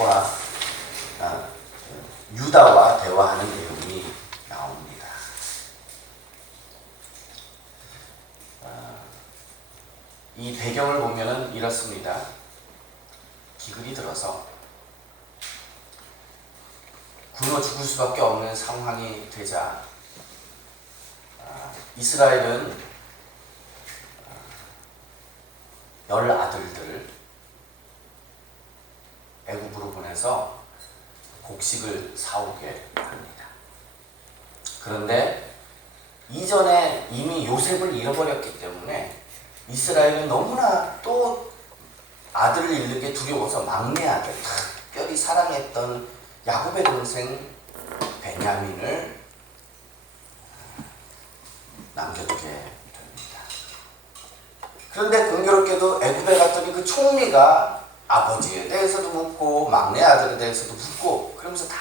야곱과 유다와 대화하는 내용이 나옵니다. 이 배경을 보면은 이렇습니다. 기근이 들어서 굶어 죽을 수밖에 없는 상황이 되자 이스라엘은 10 아들들을 애굽으로 보내서 곡식을 사오게 합니다. 그런데 이전에 이미 요셉을 잃어버렸기 때문에 이스라엘은 너무나 또 아들을 잃는 게 두려워서 막내 아들, 특별히 사랑했던 야곱의 동생 베냐민을 남겨두게 됩니다. 그런데 공교롭게도 애굽에 갔더니 그 총리가 아버지에 대해서도 묻고 막내 아들에 대해서도 묻고 그러면서 다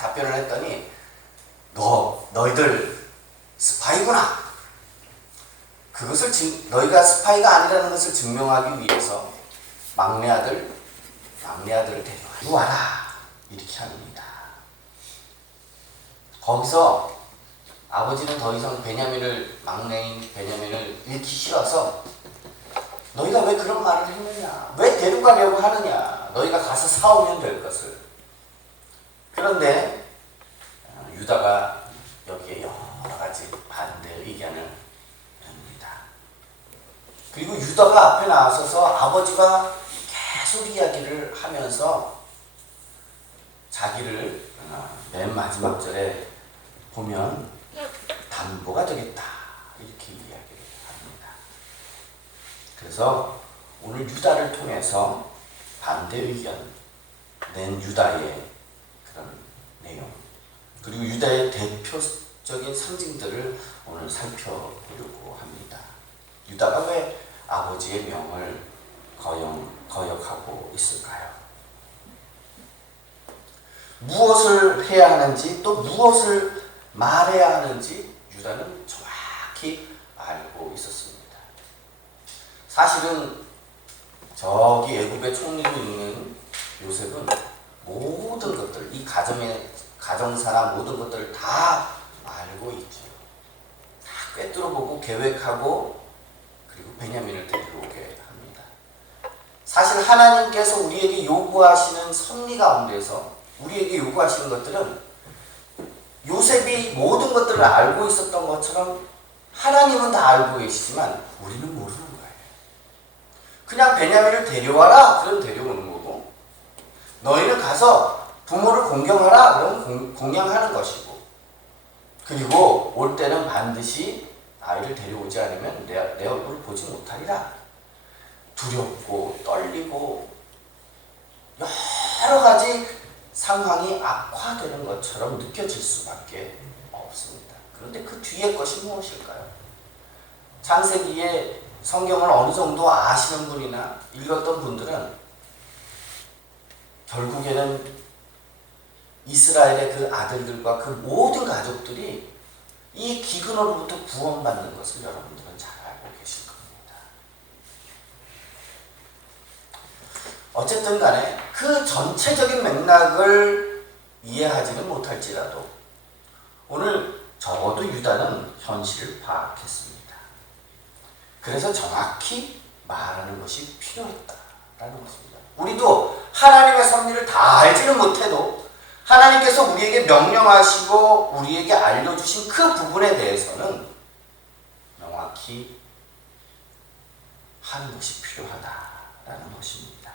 답변을 했더니 너희들 스파이구나. 그것을 너희가 스파이가 아니라는 것을 증명하기 위해서 막내 아들을 데려와라. 이렇게 합니다. 거기서 아버지는 더 이상 막내인 베냐민을 잃기 싫어서 너희가 왜 그런 말을 했느냐? 왜 데려가려고 하느냐? 너희가 가서 사오면 될 것을. 그런데 유다가 여기에 여러 가지 반대 의견을 냅니다. 그리고 유다가 앞에 나서서 아버지가 계속 이야기를 하면서 자기를 맨 마지막 절에 보면 담보가 되겠다 이렇게 이야기를 합니다. 그래서 오늘 유다를 통해서 반대 의견 낸 유다의 그런 내용 그리고 유다의 대표적인 상징들을 오늘 살펴보려고 합니다. 유다가 왜 아버지의 명을 거역하고 있을까요? 무엇을 해야 하는지 또 무엇을 말해야 하는지 유다는 정확히 알고 있었습니다. 사실은 저기 애굽의 총리로 있는 요셉은 모든 것들, 이 가정사나 모든 것들을 다 알고 있죠. 다 꿰뚫어보고 계획하고 그리고 베냐민을 데려오게 합니다. 사실 하나님께서 우리에게 요구하시는 섭리 가운데서 우리에게 요구하시는 것들은 요셉이 모든 것들을 알고 있었던 것처럼 하나님은 다 알고 계시지만 우리는 모르는 거예요. 그냥 베냐민을 데려와라 그럼 데려오는 거고 너희는 가서 부모를 공경하라 그럼 공경하는 것이고 그리고 올 때는 반드시 아이를 데려오지 않으면 내 얼굴을 보지 못하리라. 두렵고 떨리고 여러 가지 상황이 악화되는 것처럼 느껴질 수밖에 없습니다. 그런데 그 뒤에 것이 무엇일까요? 창세기에 성경을 어느 정도 아시는 분이나 읽었던 분들은 결국에는 이스라엘의 그 아들들과 그 모든 가족들이 이 기근으로부터 구원받는 것을 여러분들은 잘 알고 계실 겁니다. 어쨌든 간에 그 전체적인 맥락을 이해하지는 못할지라도 오늘 적어도 유다는 현실을 파악했습니다. 그래서 정확히 말하는 것이 필요했다라는 것입니다. 우리도 하나님의 섭리를 다 알지는 못해도 하나님께서 우리에게 명령하시고 우리에게 알려주신 그 부분에 대해서는 명확히 하는 것이 필요하다라는 것입니다.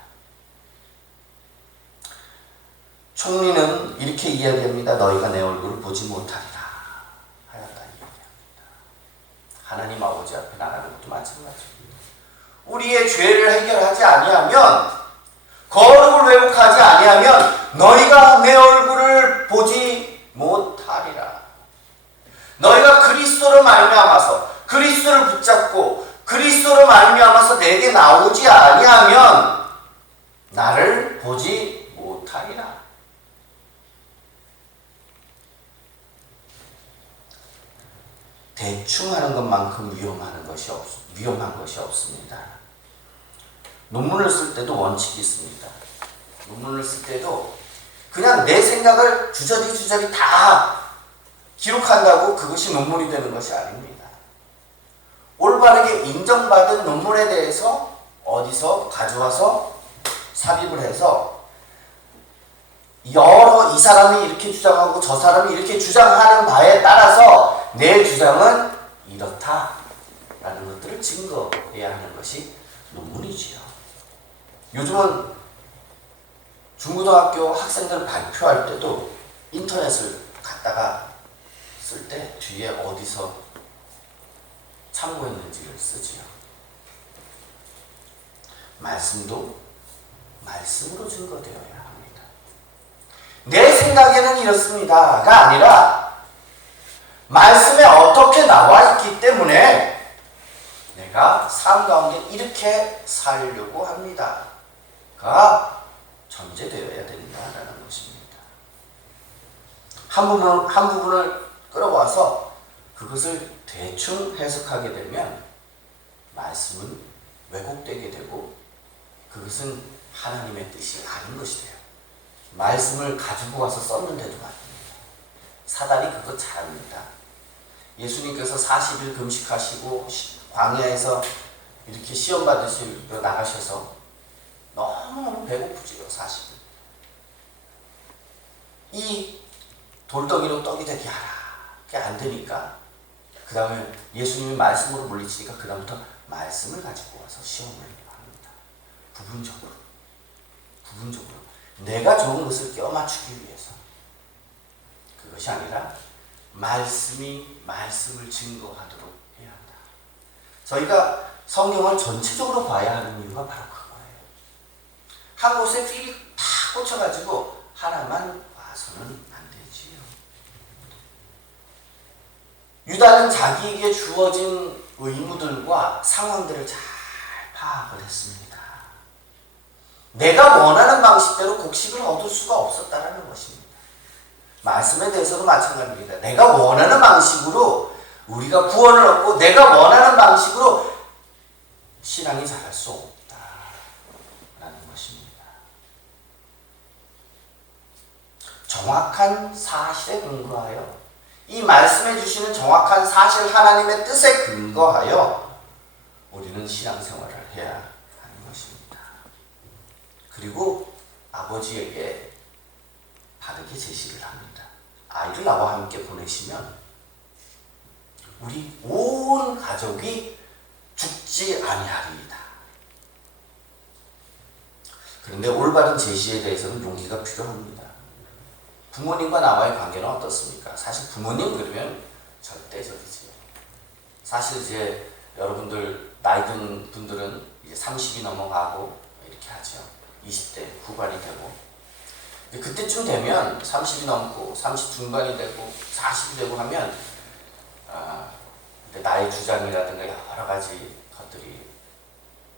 총리는 이렇게 이야기합니다. 너희가 내 얼굴을 보지 못하리라 하였다 이야기합니다. 하나님 아버지 앞에 나가는 것도 마찬가지입니다. 우리의 죄를 해결하지 아니하면 거룩을 회복하지 아니하면 너희가 내 얼굴을 보지 못하리라. 너희가 그리스도로 말미암아서 그리스도를 붙잡고 그리스도로 말미암아서 내게 나오지 아니하면 나를 보지 못하리라. 대충 하는 것만큼 위험한 것이 없습니다. 논문을 쓸 때도 원칙이 있습니다. 논문을 쓸 때도 그냥 내 생각을 주저리 다 기록한다고 그것이 논문이 되는 것이 아닙니다. 올바르게 인정받은 논문에 대해서 어디서 가져와서 삽입을 해서 여러 이 사람이 이렇게 주장하고 저 사람이 이렇게 주장하는 바에 따라서 내 주장은 이렇다라는 것들을 증거해야 하는 것이 논문이지요. 요즘은 중고등학교 학생들 발표할 때도 인터넷을 갖다가 쓸 때 뒤에 어디서 참고했는지를 쓰지요. 말씀도 말씀으로 증거되어야 합니다. 내 생각에는 이렇습니다가 아니라 말씀에 어떻게 나와 있기 때문에 내가 삶 가운데 이렇게 살려고 합니다가 전제되어야 된다라는 것입니다. 한 부분을 끌어와서 그것을 대충 해석하게 되면 말씀은 왜곡되게 되고 그것은 하나님의 뜻이 아닌 것이 돼요. 말씀을 가지고 와서 썼는데도 말입니다. 사단이 그거 잘합니다. 예수님께서 40일 금식하시고 광야에서 이렇게 시험 받으시러 나가셔서 너무너무 배고프지요. 40일. 이 돌덩이로 떡이 되게 하라. 그게 안 되니까 그 다음에 예수님이 말씀으로 물리치니까 그 다음부터 말씀을 가지고 와서 시험을 합니다. 부분적으로 내가 좋은 것을 껴맞추기 위해서. 그것이 아니라 말씀이 말씀을 증거하도록 해야 한다. 저희가 성경을 전체적으로 봐야 하는 이유가 바로 그거예요. 한 곳에 필이 다 꽂혀가지고 하나만 봐서는 안 되지요. 유다는 자기에게 주어진 의무들과 상황들을 잘 파악을 했습니다. 내가 원하는 방식대로 곡식을 얻을 수가 없었다는 것입니다. 말씀에 대해서도 마찬가지입니다. 내가 원하는 방식으로 우리가 구원을 얻고 내가 원하는 방식으로 신앙이 자랄 수 없다라는 것입니다. 정확한 사실에 근거하여 이 말씀해 주시는 정확한 사실 하나님의 뜻에 근거하여 우리는 신앙생활을 해야 하는 것입니다. 그리고 아버지에게 바르게 제시를 합니다. 아이를 나와 함께 보내시면 우리 온 가족이 죽지 아니하리이다. 그런데 올바른 제시에 대해서는 용기가 필요합니다. 부모님과 나와의 관계는 어떻습니까? 사실 부모님 그러면 절대적이지요. 사실 이제 여러분들 나이 든 분들은 이제 30이 넘어가고 이렇게 하죠. 20대 후반이 되고 그때쯤 되면 30이 넘고 30 중반이 되고 40이 되고 하면 나의 주장이라든가 여러 가지 것들이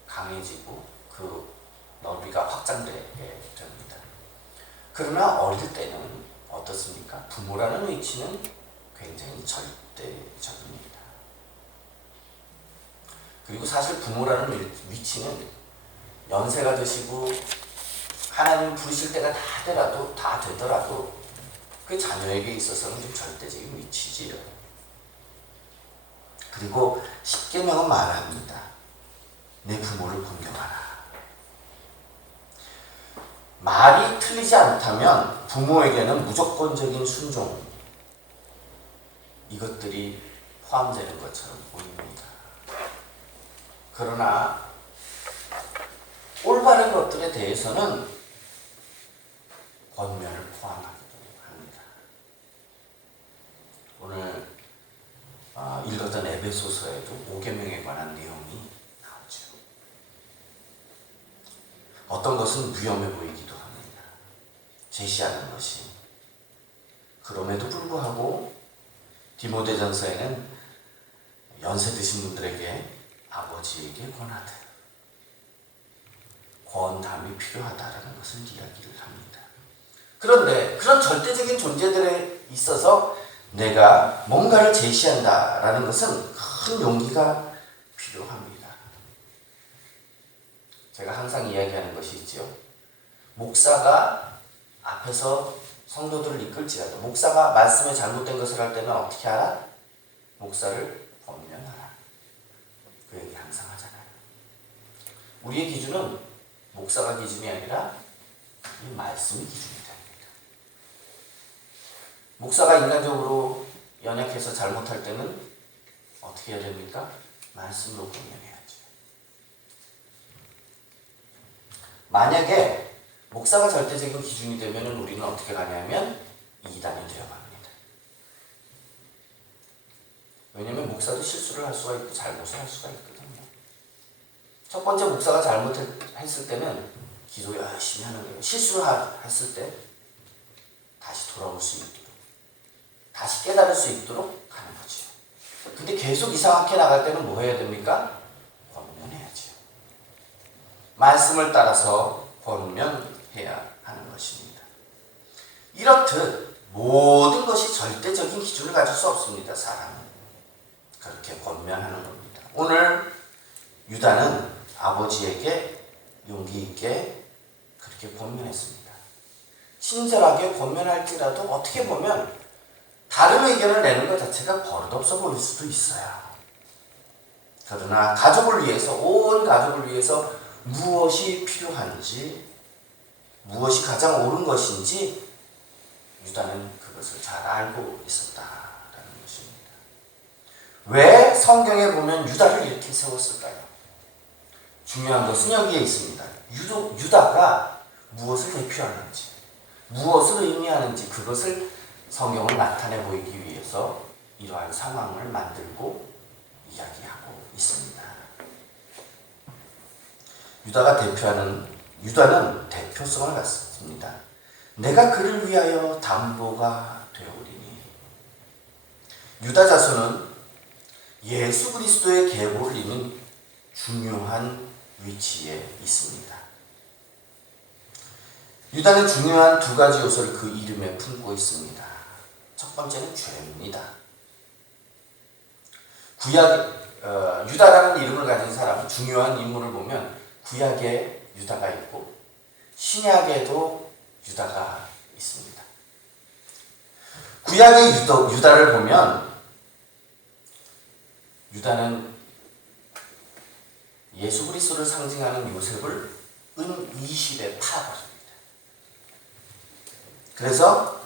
강해지고 그 너비가 확장되게 됩니다. 그러나 어릴 때는 어떻습니까? 부모라는 위치는 굉장히 절대적입니다. 그리고 사실 부모라는 위치는 연세가 드시고 하나님 부르실 때가 다 되더라도 그 자녀에게 있어서는 좀 절대적인 위치지요. 그리고 십계명은 말합니다. 내 부모를 공경하라. 말이 틀리지 않다면 부모에게는 무조건적인 순종 이것들이 포함되는 것처럼 보입니다. 그러나 올바른 것들에 대해서는 권면을 포함하기도 합니다. 오늘 읽었던 에베소서에도 5계명에 관한 내용이 나오죠. 어떤 것은 위험해 보이기도 합니다. 제시하는 것이. 그럼에도 불구하고 디모데전서에는 연세 드신 분들에게 아버지에게 권하되 권함이 필요하다라는 것을 이야기를 합니다. 그런데 그런 절대적인 존재들에 있어서 내가 뭔가를 제시한다라는 것은 큰 용기가 필요합니다. 제가 항상 이야기하는 것이 있죠. 목사가 앞에서 성도들을 이끌지라도 목사가 말씀에 잘못된 것을 할 때는 어떻게 하라? 목사를 권면하라. 그 얘기 항상 하잖아요. 우리의 기준은 목사가 기준이 아니라 이 말씀이 기준이 됩니다. 목사가 인간적으로 연약해서 잘못할 때는 어떻게 해야 됩니까? 말씀으로 권면해야죠. 만약에 목사가 절대적인 기준이 되면 우리는 어떻게 가냐면 이단이 되어갑니다. 왜냐하면 목사도 실수를 할 수가 있고 잘못을 할 수가 있거든요. 첫 번째 목사가 잘못했을 때는 기도 열심히 하는 거예요. 실수를 했을 때 다시 돌아올 수 있도록, 다시 깨달을 수 있도록 하는 거죠. 근데 계속 이상하게 나갈 때는 뭐 해야 됩니까? 권면해야죠. 말씀을 따라서 권면해야 하는 것입니다. 이렇듯 모든 것이 절대적인 기준을 가질 수 없습니다. 사람은 그렇게 권면하는 겁니다. 오늘 유다는 아버지에게 용기 있게 그렇게 권면했습니다. 친절하게 권면할지라도 어떻게 보면 다른 의견을 내는 것 자체가 버릇없어 보일 수도 있어요. 그러나 가족을 위해서, 온 가족을 위해서 무엇이 필요한지, 무엇이 가장 옳은 것인지 유다는 그것을 잘 알고 있었다라는 것입니다. 왜 성경에 보면 유다를 이렇게 세웠을까요? 중요한 것은 여기에 있습니다. 유다가 무엇을 대표하는지, 무엇을 의미하는지 그것을 성경을 나타내 보이기 위해서 이러한 상황을 만들고 이야기하고 있습니다. 유다는 대표성을 갖습니다. 내가 그를 위하여 담보가 되오리니. 유다 자손은 예수 그리스도의 계보를 잇는 중요한 위치에 있습니다. 유다는 중요한 두 가지 요소를 그 이름에 품고 있습니다. 첫 번째는 죄입니다. 유다라는 이름을 가진 사람은 중요한 인물을 보면 구약에 유다가 있고 신약에도 유다가 있습니다. 구약의 유다를 보면 유다는 예수 그리스도를 상징하는 요셉을 은 20에 팔아버립니다. 그래서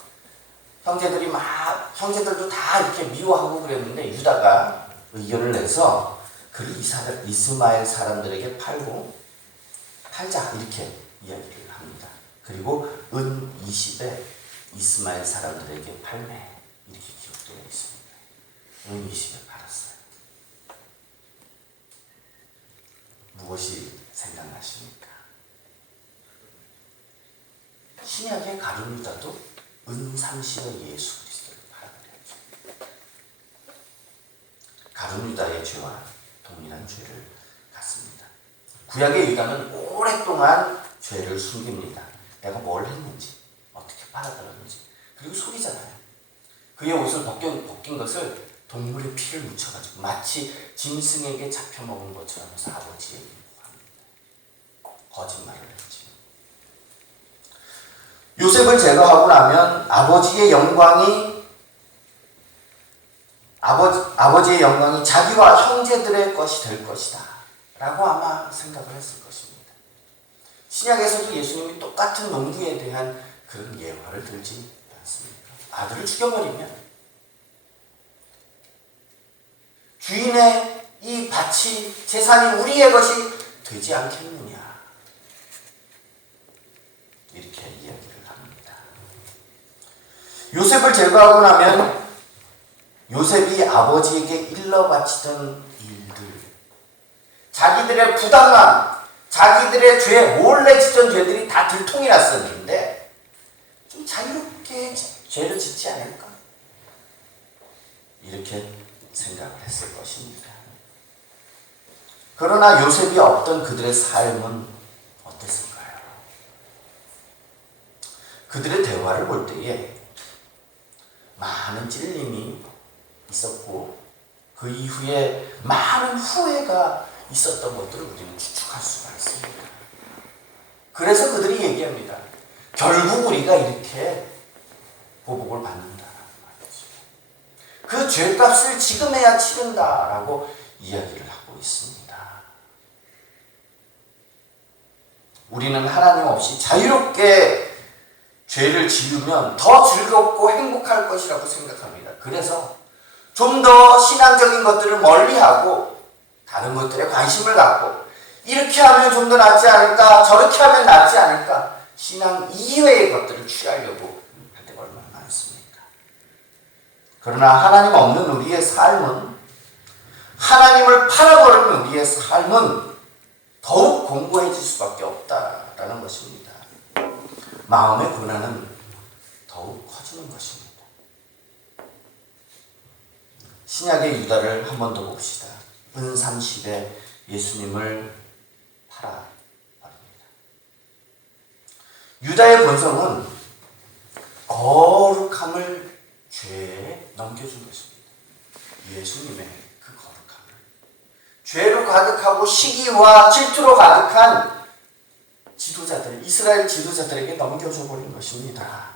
형제들도 다 이렇게 미워하고 그랬는데 유다가 의견을 내서 그를 이스마엘 사람들에게 팔자 이렇게 이야기를 합니다. 그리고 은 20에 이스마엘 사람들에게 팔매 이렇게 기록되어 있습니다. 은 20에 팔았어요. 무엇이 생각나십니까? 신약의 가룟 유다도 은 30에 예수 그리스도를 팔아버렸죠. 가룟 유다의 죄와 동일한 죄를 갖습니다. 구약의 유다는 오랫동안 죄를 숨깁니다. 내가 뭘 했는지, 어떻게 팔아들었는지. 그리고 속이잖아요. 그의 옷을 벗긴 것을 동물의 피를 묻혀가지고 마치 짐승에게 잡혀먹은 것처럼 해서 아버지에게 유혹합니다. 거짓말을 했지. 요셉을 제거하고 나면 아버지의 영광이 자기와 형제들의 것이 될 것이다 라고 아마 생각을 했을 것입니다. 신약에서도 예수님이 똑같은 농부에 대한 그런 예화를 들지 않습니까? 아들을 죽여버리면 주인의 이 밭이 재산이 우리의 것이 되지 않겠느냐 이렇게 이야기를 합니다. 요셉을 제거하고 나면 요셉이 아버지에게 일러 바치던 일들, 자기들의 부당함, 자기들의 죄, 몰래 짓던 죄들이 다 들통이 났었는데 좀 자유롭게 죄를 짓지 않을까? 이렇게 생각을 했을 것입니다. 그러나 요셉이 없던 그들의 삶은 어땠을까요? 그들의 대화를 볼 때에 많은 찔림이 있었고 그 이후에 많은 후회가 있었던 것들을 우리는 추측할 수가 있습니다. 그래서 그들이 얘기합니다. 결국 우리가 이렇게 보복을 받는다라는 말이죠. 그 죄값을 지금 해야 치른다라고 이야기를 하고 있습니다. 우리는 하나님 없이 자유롭게 죄를 지으면 더 즐겁고 행복할 것이라고 생각합니다. 그래서 좀 더 신앙적인 것들을 멀리하고 다른 것들에 관심을 갖고 이렇게 하면 좀 더 낫지 않을까, 저렇게 하면 낫지 않을까, 신앙 이외의 것들을 취하려고 할 때가 얼마나 많습니까? 그러나 하나님 없는 우리의 삶은, 하나님을 팔아버리는 우리의 삶은 더욱 공고해질 수밖에 없다라는 것입니다. 마음의 고난은 더욱 커지는 것입니다. 신약의 유다를 한 번 더 봅시다. 은삼십에 예수님을 팔아버립니다. 유다의 본성은 거룩함을 죄에 넘겨준 것입니다. 예수님의 그 거룩함을 죄로 가득하고 시기와 질투로 가득한 지도자들, 이스라엘 지도자들에게 넘겨줘 버린 것입니다.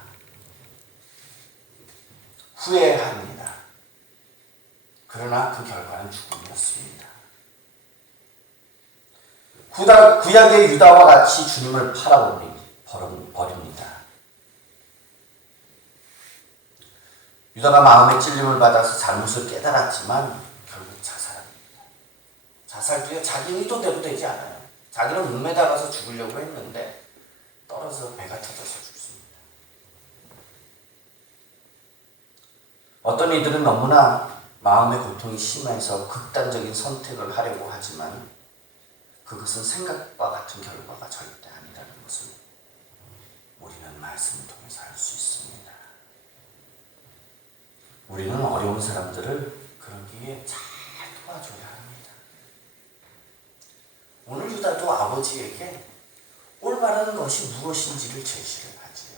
후회합니다. 그러나 그 결과는 죽음이었습니다. 구약의 유다와 같이 주님을 팔아버립니다. 유다가 마음의 찔림을 받아서 잘못을 깨달았지만 결국 자살합니다. 자살도요, 자기 의도대로 되지 않아요. 자기는 목매달아서 죽으려고 했는데 떨어져 배가 터져서 죽습니다. 어떤 이들은 너무나 마음의 고통이 심해서 극단적인 선택을 하려고 하지만 그것은 생각과 같은 결과가 절대 아니라는 것을 우리는 말씀을 통해서 알 수 있습니다. 우리는 어려운 사람들을 그러기에 잘 도와줘야 합니다. 오늘 유다도 아버지에게 올바른 것이 무엇인지를 제시를 하지요.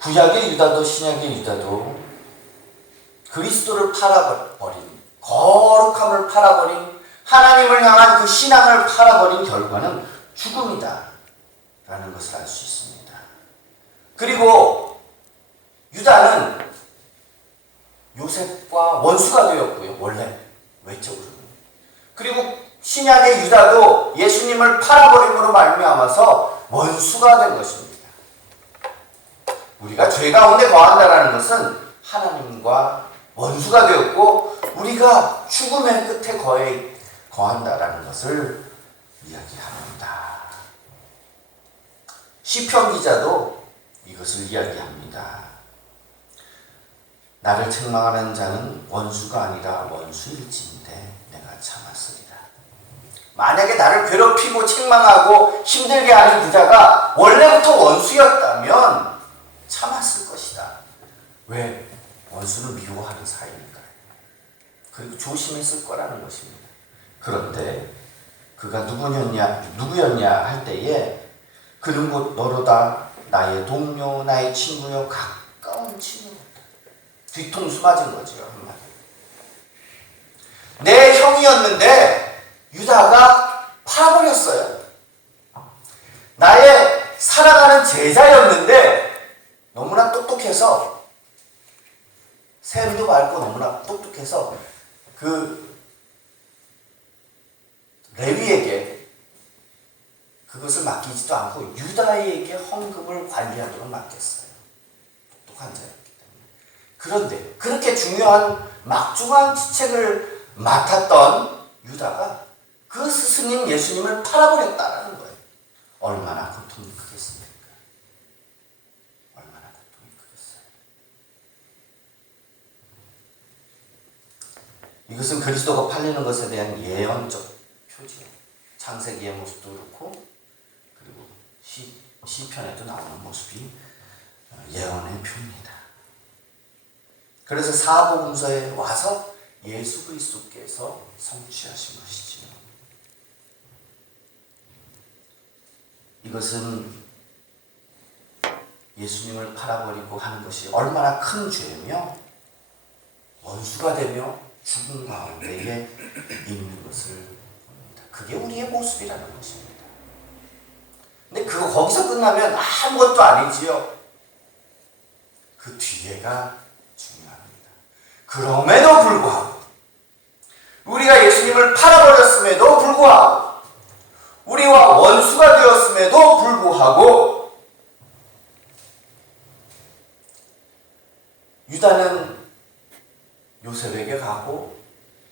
구약의 유다도 신약의 유다도 그리스도를 팔아버린, 거룩함을 팔아버린, 하나님을 향한 그 신앙을 팔아버린 결과는 죽음이다 라는 것을 알 수 있습니다. 그리고 유다는 요셉과 원수가 되었고요. 원래 외적으로는. 그리고 신약의 유다도 예수님을 팔아버림으로 말미암아서 원수가 된 것입니다. 우리가 죄 가운데 거한다라는 것은 하나님과 원수가 되었고 우리가 죽음의 끝에 거한다라는 것을 이야기합니다. 시편 기자도 이것을 이야기합니다. 나를 책망하는 자는 원수가 아니라 원수일진데 내가 참았으리라. 만약에 나를 괴롭히고 책망하고 힘들게 하는 부자가 원래부터 원수였다면 참았을 것이다. 왜? 원수를 미워하는 사이니까요. 그리고 조심했을 거라는 것입니다. 그런데 그가 누구였냐 할 때에 그는 곧 너로다. 나의 동료, 나의 친구요, 가까운 친구였다. 뒤통수 맞은 거죠, 한마디로. 내 형이었는데 유다가 팔아버렸어요. 나의 사랑하는 제자였는데 너무나 똑똑해서, 샘도 맑고 너무나 똑똑해서 그 레위에게 그것을 맡기지도 않고 유다에게 헌금을 관리하도록 맡겼어요. 똑똑한 자였기 때문에. 그런데 그렇게 중요한 막중한 직책을 맡았던 유다가 그 스승님 예수님을 팔아버렸다라는 거예요. 얼마나 고통이 크겠습니까? 얼마나 고통이 크겠어요. 이것은 그리스도가 팔리는 것에 대한 예언적 표지예요. 창세기의 모습도 그렇고 그리고 시편에도 나오는 모습이 예언의 표입니다. 그래서 사복음서에 와서 예수 그리스도께서 성취하신 것이지요. 이것은 예수님을 팔아버리고 하는 것이 얼마나 큰 죄며 원수가 되며 죽음 가운데에 있는 것을 봅니다. 그게 우리의 모습이라는 것입니다. 근데 거기서 끝나면 아무것도 아니지요. 그 뒤에가 중요합니다. 그럼에도 불구하고 우리가 예수님을 팔아버렸음에도 불구하고 우리와 원수가 되었음에도 불구하고 유다는 요셉에게 가고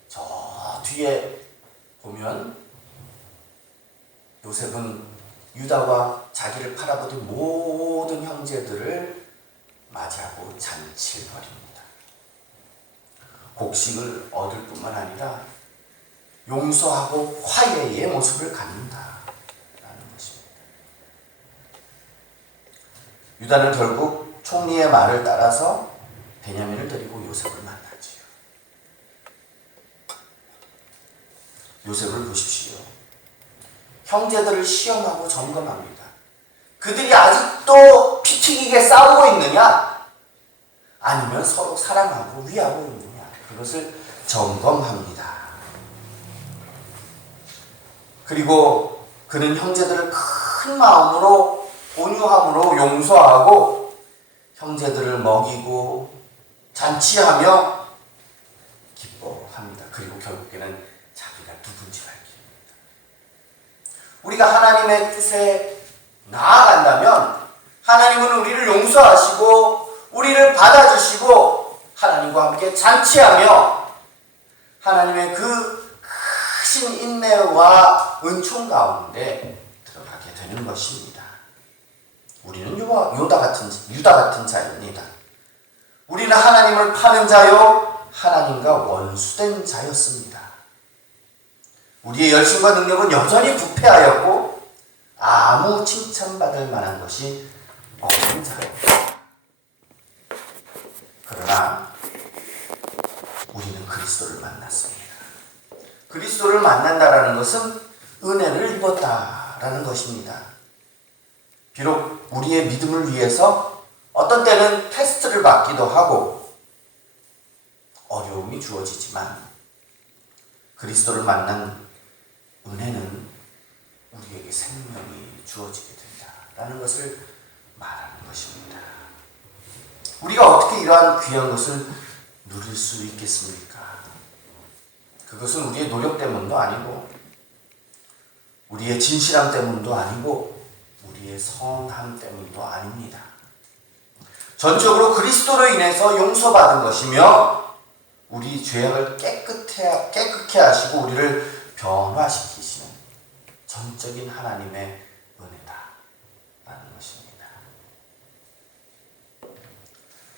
저 뒤에 보면 요셉은 유다와 자기를 팔아버린 모든 형제들을 맞이하고 잔치를 벌입니다. 곡식을 얻을 뿐만 아니라 용서하고 화해의 모습을 갖는다라는 것입니다. 유다는 결국 총리의 말을 따라서 베냐민을 데리고 요셉을 만나지요. 요셉을 보십시오. 형제들을 시험하고 점검합니다. 그들이 아직도 피 튀기게 싸우고 있느냐? 아니면 서로 사랑하고 위하고 있느냐? 그것을 점검합니다. 그리고 그는 형제들을 큰 마음으로 온유함으로 용서하고 형제들을 먹이고 잔치하며 기뻐합니다. 그리고 결국에는 자기가 누군지 밝힙니다. 우리가 하나님의 뜻에 나아간다면 하나님은 우리를 용서하시고 우리를 받아주시고 하나님과 함께 잔치하며 하나님의 그 크신 인내와 은총 가운데 들어가게 되는 것입니다. 우리는 유다 같은 자입니다. 우리는 하나님을 파는 자요 하나님과 원수된 자였습니다. 우리의 열심과 능력은 여전히 부패하였고 아무 칭찬받을 만한 것이 없는 자입니다. 그러나 우리는 그리스도를 만났습니다. 그리스도를 만난다라는 것은 은혜를 입었다라는 것입니다. 비록 우리의 믿음을 위해서 어떤 때는 테스트를 받기도 하고 어려움이 주어지지만 그리스도를 만난 은혜는 우리에게 생명이 주어지게 된다라는 것을 말하는 것입니다. 우리가 어떻게 이러한 귀한 것을 누릴 수 있겠습니까? 그것은 우리의 노력 때문도 아니고 우리의 진실함 때문도 아니고 우리의 선함 때문도 아닙니다. 전적으로 그리스도로 인해서 용서받은 것이며 우리 죄악을 깨끗게 하시고 우리를 변화시키시는 전적인 하나님의 은혜다라는 것입니다.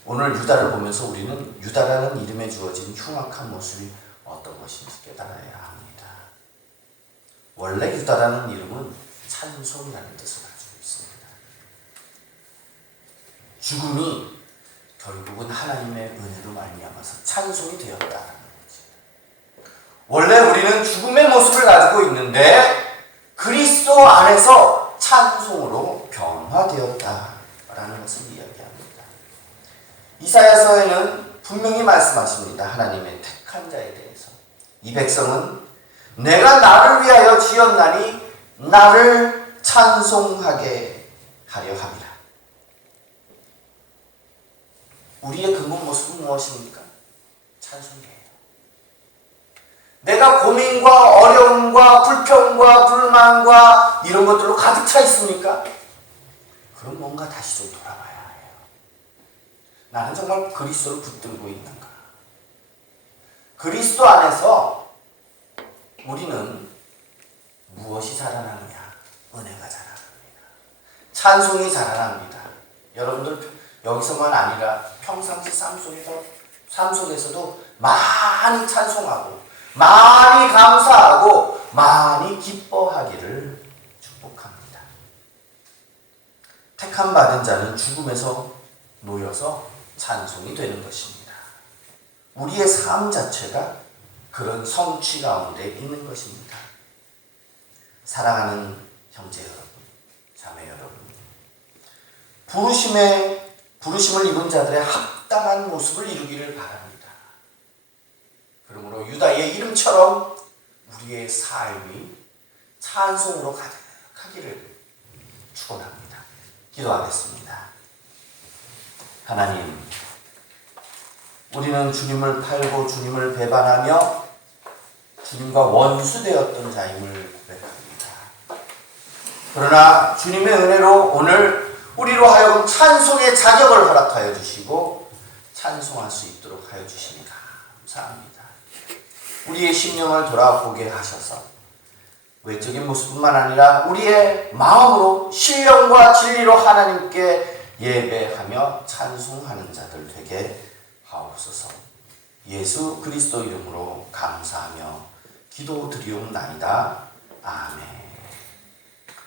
오늘 유다를 보면서 우리는 유다라는 이름에 주어진 흉악한 모습이 어떤 것인지 깨달아야 합니다. 원래 유다라는 이름은 찬송이라는 뜻을 가지고 있습니다. 죽음이 결국은 하나님의 은혜로 말미암아서 찬송이 되었다는 거죠. 원래 우리는 죽음의 모습을 가지고 있는데 그리스도 안에서 찬송으로 변화되었다라는 것을 이야기합니다. 이사야서에는 분명히 말씀하십니다. 하나님의 택한 자에 대해서. 이 백성은 내가 나를 위하여 지었나니 나를 찬송하게 하려 함이라. 우리의 근본 모습은 무엇입니까? 찬송이에요. 내가 고민과 어려움과 불평과 불만과 이런 것들로 가득 차 있습니까? 그럼 뭔가 다시 좀 돌아봐야 해요. 나는 정말 그리스도를 붙들고 있는가? 그리스도 안에서 우리는 무엇이 자라나느냐? 은혜가 자라납니다. 찬송이 자라납니다. 여러분들 여기서만 아니라 평상시 삶 속에서도 많이 찬송하고 많이 감사하고 많이 기뻐하기를 축복합니다. 택함 받은 자는 죽음에서 놓여서 찬송이 되는 것입니다. 우리의 삶 자체가 그런 성취 가운데 있는 것입니다. 사랑하는 형제 여러분, 자매 여러분, 부르심을 입은 자들의 합당한 모습을 이루기를 바랍니다. 그러므로 유다의 이름처럼 우리의 삶이 찬송으로 가득하기를 축원합니다. 기도하겠습니다. 하나님, 우리는 주님을 팔고 주님을 배반하며 주님과 원수되었던 자임을 고백합니다. 그러나 주님의 은혜로 오늘 우리로 하여금 찬송의 자격을 허락하여 주시고 찬송할 수 있도록 하여 주시니 감사합니다. 우리의 심령을 돌아보게 하셔서 외적인 모습뿐만 아니라 우리의 마음으로 신령과 진리로 하나님께 예배하며 찬송하는 자들 되게 하옵소서. 예수 그리스도 이름으로 감사하며 기도드리옵나이다. 아멘.